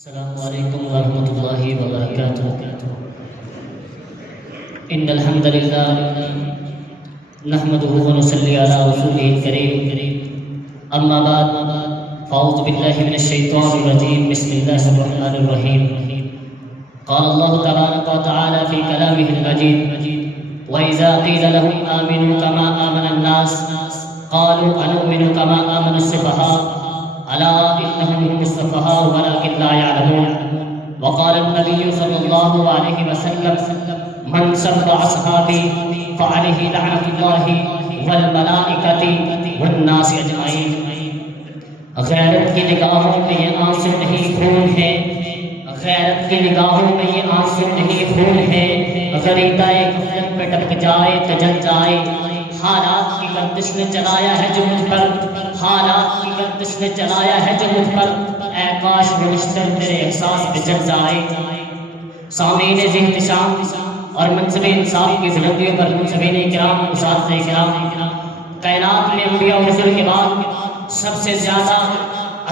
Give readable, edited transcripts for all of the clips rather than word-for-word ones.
السلام علیکم ورحمۃ اللہ وبرکاتہ۔ ان الحمد للہ نحمده ونصلی علی رسولہ الکریم، اما بعد فاعوذ باللہ من الشیطان الرجیم، بسم اللہ الرحمن الرحیم۔ قال اللہ تبارک وتعالی فی کلامہ المجید، وإذا قیل لهم آمنوا كما آمن الناس قالوا أنؤمن كما آمن السفهاء ألا إنهم هم السفهاء ولكن لا يعلمون۔ وقال النبي صلى الله عليه وسلم من سب أصحابي فعليه لعنة الله والملائكة والناس أجمعين۔ غیرت کی نگاہوں میں یہ آنسو نہیں خون ہے، غیرت کی نگاہوں میں یہ آنسو نہیں خون ہے۔ غریدہ غفلت پہ ٹپک جائے تو جل جائے، حالات کی گردش نے چلایا ہے جو مجھ پر، حالات کی گردش نے چلایا ہے جو مجھ پر، اے کاش وہ نشتر تیرے احساس پہ جل جائے۔ سامعین احتشام اور منصب انصاف کی بلندیوں پر منصبین کرام، اساتذہ کرام، کائنات میں انبیاء و رسول کے بعد سب سے زیادہ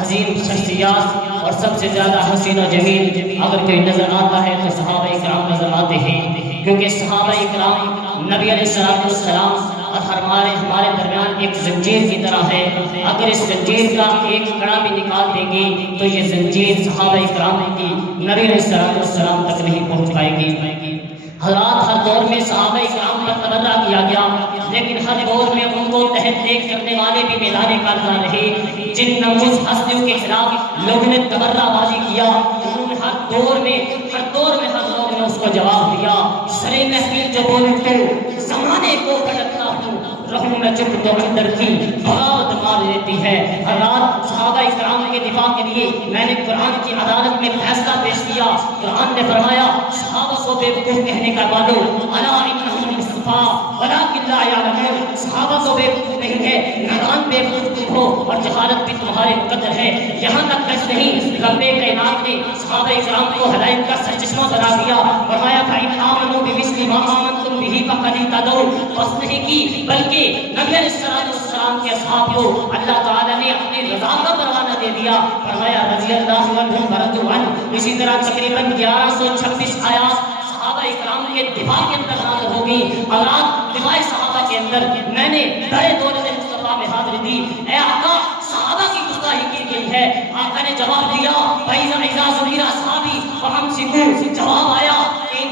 عظیم شخصیات اور سب سے زیادہ حسین و جمیل اگر کوئی نظر آتا ہے تو صحابہ کرام نظر آتے ہیں، کیونکہ صحابہ کرام نبی علیہ السلام اور ہمارے درمیان ایک زنجیر کی طرح ہے۔ اگر اس زنجیر کا ایک کڑا بھی نکال دیں گے تو یہ زنجیر صحابہ کرام کی نبی علیہ السلام تک نہیں پہنچ پائے گی۔ حضرات، ہر دور میں صحابہ کرام پر تبرہ کیا گیا، لیکن ہر دور میں ان کو تحت دیکھ کرنے والے بھی میدان کارزار رہے۔ جن نموز ہستیوں کے خلاف لوگوں نے تبرہ بازی کیا، انہوں نے ہر دور میں اس کو جواب دیا۔ سرے محفل جو بولوں تو زمانے کو پلٹتا ہوں، رہوں میں چپ تو اندر کی بغاوت مار دیتی ہے۔ حضرات، صحابہ کرام کے دفاع کے لیے میں نے قرآن کی عدالت میں فیصلہ پیش کیا۔ قرآن نے فرمایا صحابہ کو بے وقوف کہنے کا والو الا انہم مصطفیٰ ولکن لا یعلمون، صحابہ کو بے وقوف نہیں ہے، نادان بے وقوف ہو اور جہالت بھی تمہارے مقدر ہے۔ یہاں تک بس نہیں، رب کائنات نے صحابہ کرام کو ہدایت کا سرچشمہ بنا دیا۔ فرمایا فإن آمنوا بمثل ما آمنتم به فقد اهتدوا، بس نہیں کی بلکہ نبی علیہ السلام کے اصحاب کو اللہ تعالیٰ نے اپنی رضا کا پروانہ دے دیا۔ فرمایا رضی اللہ عنہم ورضوا عنہ۔ اسی طرح تقریباً 1126 آیات صحابہ کرام کے دفاع کے اندر نازل ہوگی۔ حضرات، دفاع صحابہ کے اندر میں نے بڑے دولت مصطفیٰ میں حاضری دی۔ اے آقا، صحابہ کی گستاخی کی گئی ہے۔ آقا نے جواب دیا فإذا ذکر أصحابي فأمسكوا، جواب آیا ان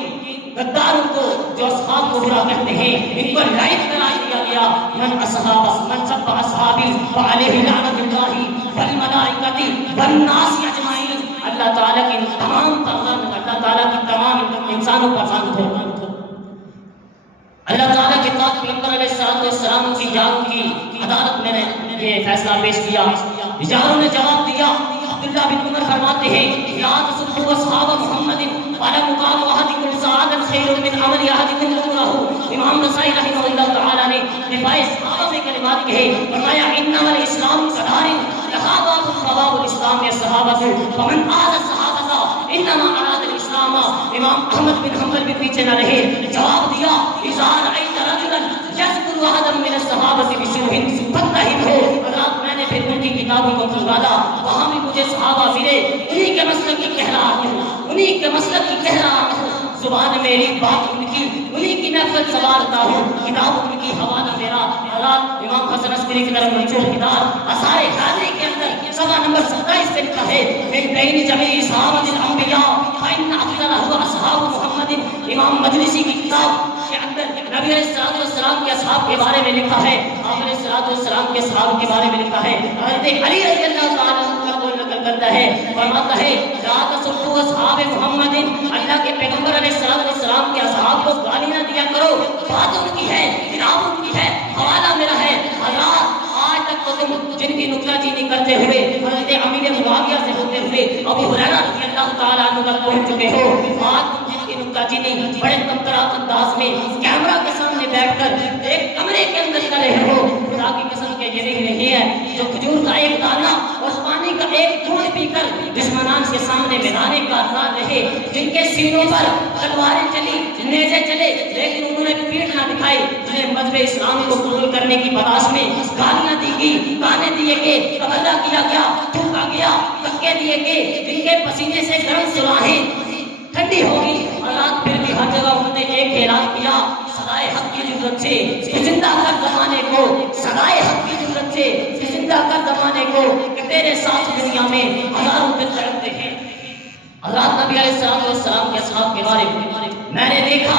غداروں کو جو اصحاب کو برا کہتے ہیں ان کو لائق قرار دیا گیا۔ من سب اصحابی فعلیہ لعنۃ اللہ والملائکۃ والناس اجمعین، اللہ تعالیٰ کی تمام انسانوں پر لعنت ہو۔ اللہ تعالیٰ کے پاک پیغمبر علیہ السلام کی جان کی عدالت میں نے یہ فیصلہ پیش کیا۔ رجالوں نے جواب دیا۔ عبداللہ بن عمر فرماتے ہیں لا تسبوا اصحاب محمد ولم قالوا احدكم سعادت خیر من عمل احدكم عمره۔ امام نسائی رحمہ اللہ تعالی نے دفاع صحابہ میں کلمات کہے، فرمایا انما الاسلام قدار لخابات باب الاسلام الصحابہ فمن آذى الصحابہ انما اراد الاسلام۔ امام احمد بن حنبل بھی پیچھے نہ رہے، جواب دیا اذا رأيت رجلا يذكر احدا من الصحابہ بسوء فاتهمه۔ میں نے پھر ان کی کتابوں کو کھلوایا، وہاں بھی مجھے صحابہ ملے، انہی کے مسلک کی کہہ رہا ہوں، انہی کے مسلک کی کہہ رہا ہوں، زبان میری بات ان کی، انہی کی محفل سوارتا ہوں، کتاب ان کی حوالہ میرا۔ حضرات، امام حسن عسکری کی طرف منشور کتاب آثار حاضری کے اندر صفحہ نمبر 27 پہ لکھا ہے من بین جمیع صحابۃ الانبیاء فإن افضل هو اصحاب محمد۔ امام مجلسی کی کتاب کے اندر نبی علیہ السلام کے اصحاب کے بارے میں لکھا ہے، آپ علیہ السلام کے صحابہ کے بارے میں لکھا ہے۔ حضرت علی رضی اللہ تعالیٰ عنہ کا قول نقل کرتا ہے، فرماتا ہے لا تسبوا اصحاب محمد، اللہ کے پیغمبر علیہ السلام کے اصحاب کو گالی نہ دیا کرو، بات ان کی ہے، کتاب ان کی ہے، حوالہ میرا ہے۔ حضرات، آج تک تو تم جن کی نکتہ چینی کرتے ہوئے حضرت امیر معاویہ سے ہوتے ہوئے ابو ہریرہ رضی اللہ تعالیٰ عنہ تک پہنچ چکے ہو، آج تم جن کی نکتہ چینی بڑے تمتراک انداز میں کیمرہ کے سامنے بیٹھ کر ایک کمرے کے اندر کر رہے ہو، خدا کی قسم کے یہ نہیں ہے جو کھجور کا ایک دانہ اور پانی کا ایک گھونٹ پی کر دشمنان کے سامنے میدان کارزار رہے، جن کے سینوں پر تلواریں چلی، نیزے چلے، لیکن انہوں نے پیٹھ نہ دکھائی، جنہیں مذہب اسلام کو قبول کرنے کی تلاش میں گالیاں دی گئی، گانے دیے گئے، تبرہ کیا گیا، تھوکا گیا، دھکے دیے گے جن کے پسینے سے گرم سلاہیں ٹھنڈی ہوگی. حضرات پھر بھی ہر جگہ انہوں نے ایک اعلان کیا سدائے حق کی ضرورت سے کہ زندہ کر زمانے کو, سدائے حق کی ضرورت سے کہ زندہ کر زمانے کو, کہ تیرے ساتھ دنیا میں ہزاروں دن تڑپتے ہیں. حضرات نبی علیہ السلام کے اصحاب کے بارے میں نے دیکھا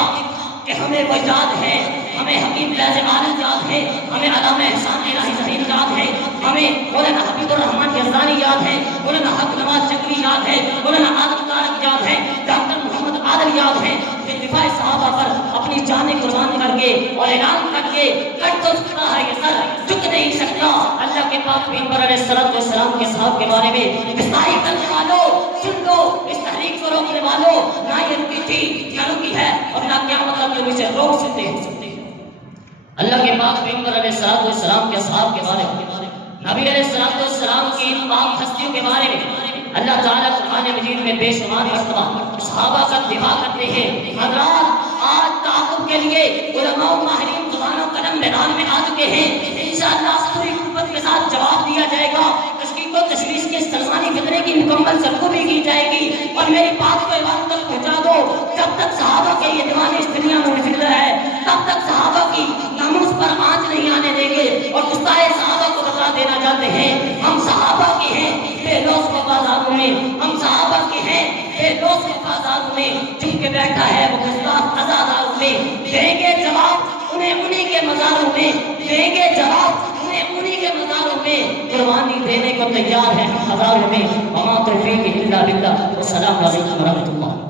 کہ ہمیں وہ یاد ہے, ہمیں حکیم فیض عالم یاد ہے, ہمیں علامہ احسان الہی ظہیر یاد ہے, ہمیں مولانا حبیب الرحمان یزدانی یاد ہے, مولانا حق نواز شکری یاد ہے, مولانا عادل طارق یاد ہے, ڈاکٹر محمد عادل یاد ہے, کہ دفاع صحابہ پر اپنی جانیں قربان کر کے اور اعلان کر کے کٹ تو سکتا ہے یہ سر جھک نہیں سکتا. اللہ کے پاک پیغمبر علیہ السلام کے صحابہ کے بارے میں گستاخی کرنے والوں سن لو, اس تحریک کو روکنے والوں, نہ یہ رکی تھی نہ رکی ہے اور نہ کیا مطلب کہ اسے روک سکتے ہیں. اللہ کے پاک پیغمبر علیہ السلام کے صحابہ کے بارے میں, نبی علیہ السلام کی پاک ہستیوں کے بارے میں اللہ تعالیٰ قرآن مجید میں بے شمار مرتبہ صحابہ کا دفاع کرتے ہیں. حضرات آج تعاقب کے لیے علماء و ماہرین زبان و قلم میدان میں آ چکے ہیں. انشاءاللہ پوری قوت کے ساتھ جواب دیا جائے گا. تشکیل و تشویش کے سلمانی فطرے کی مکمل سرکوبی کی جائے گی. اور میری بات کو ایمان تک پہنچا دو, جب تک صحابہ کے یہ دیوان اس دنیا میں زندہ ہے تب تک صحابہ کی ناموس پر آنچ نہیں آنے دیں گے. اور گستاخ صحابہ کو بتا دینا چاہتے ہیں ہم صحابہ کے ہیں بے لوث وفاداروں میں, ہم صحابہ کے ہیں بے لوث وفاداروں میں, چن کے بیٹھا ہے وہ گستاخ عزاداروں میں. دیں گے جواب انہیں انہی کے مزاروں میں, دیں گے جواب انہیں انہی کے مزاروں میں, قربانی دینے کو تیار ہے ہزاروں میں. وما توفیق الا باللہ. والسلام علیکم ورحمۃ اللہ.